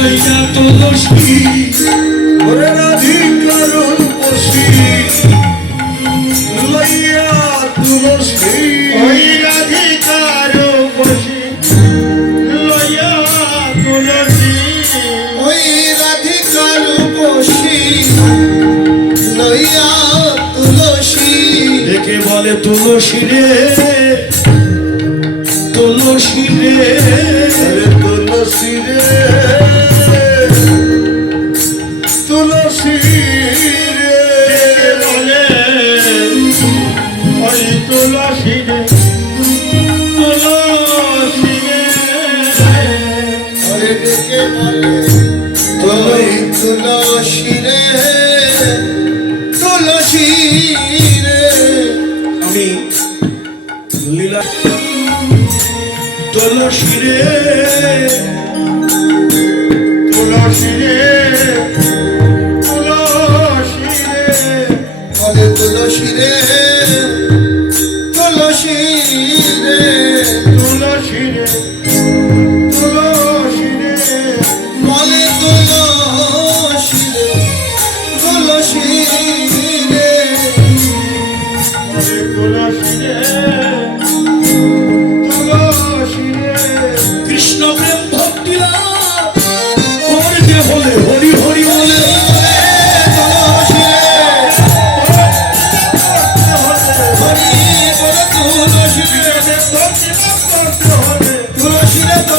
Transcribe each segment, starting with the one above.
লইয়া তুলসী ওরে রাধিকার লইয়া তুলসী ওই রাধিকার বসি। লইয়া রাধিকার বসি। লইয়া তুলসী দেখে বলে তুলসী রে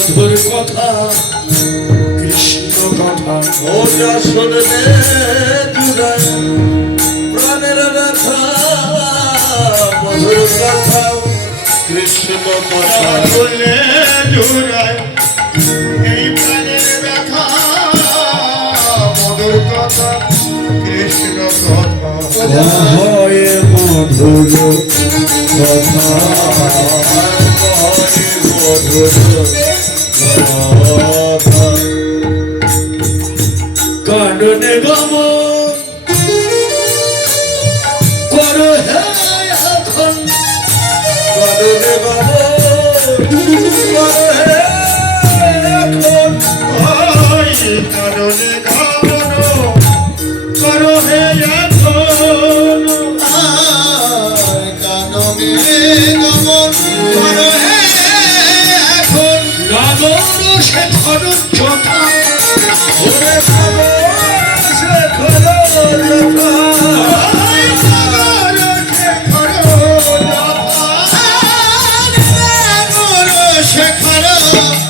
মধুর কথা কৃষ্ণ কথা। ওটা শুনলে প্রাণের ব্যথা মধুর কথা। কৃষ্ণ কথা বললে জোড়ায় এই প্রাণের ব্যথা মধুর কথা। কৃষ্ণ কথা। হয় মধুর কথা। কারণে গম করো হে এখন ওই কারণে গম করো হে এখন নাগর সে খরচ যথা ওরে সে খরচ যথা ওই নাগর সে খরচ একবার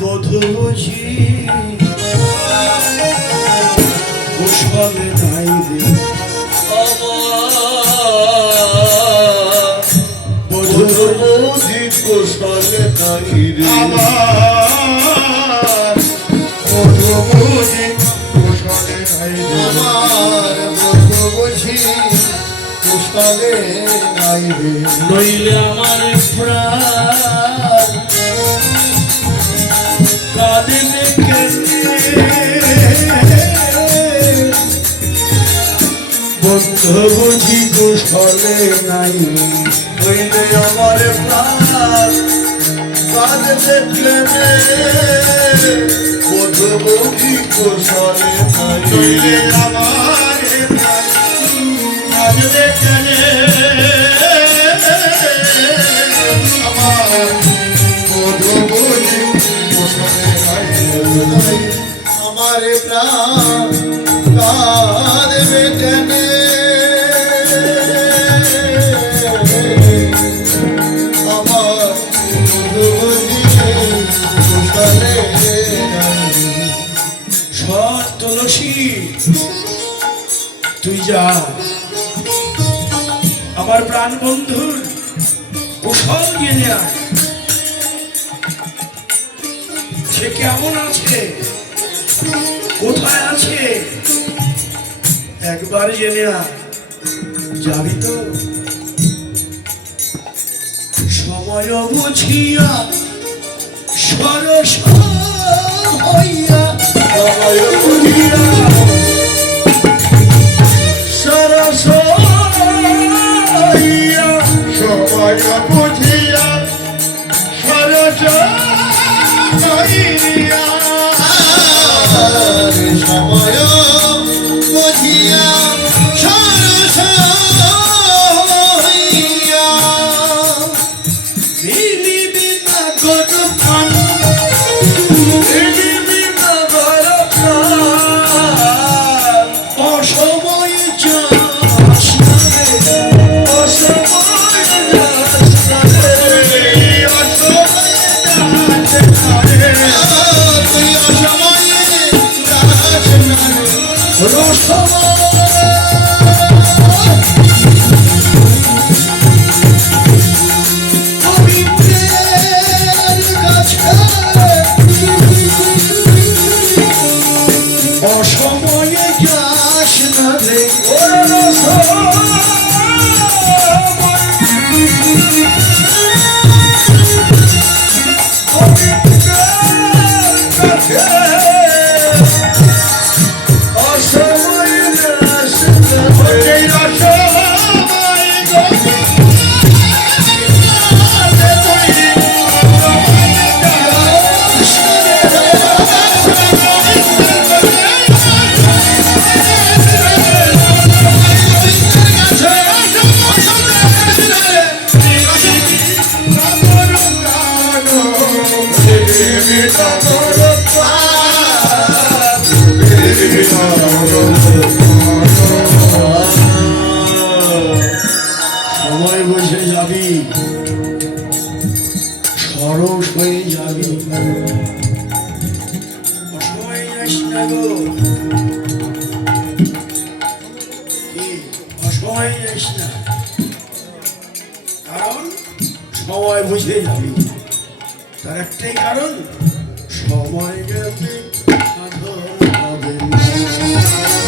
বধু বুঝি কুশলে নাই রে। বধু বুঝি কোশলে নাই রে। বধু বুঝি কুশলে নাই আমার বধু বুঝি কোশলে নাই রে। নইলে আমার প্রাণ বন্ধু বুঝি কুশলে নাই। নইলে আমার প্রাণ কাজ দেখলে কোশলে নাই। আমার কাঁদবে তুলসী তুই যা। আমার প্রাণ বন্ধুর কুশল জেনে আয়। সে কেমন আছে? কোথায় আছে? একবার জেনে যাবি তো? সময় বুঝিয়া সরস হইয়া অসময়ে যাস না কারণ সময় বুঝে যাবি তার একটাই কারণ সময় গেলে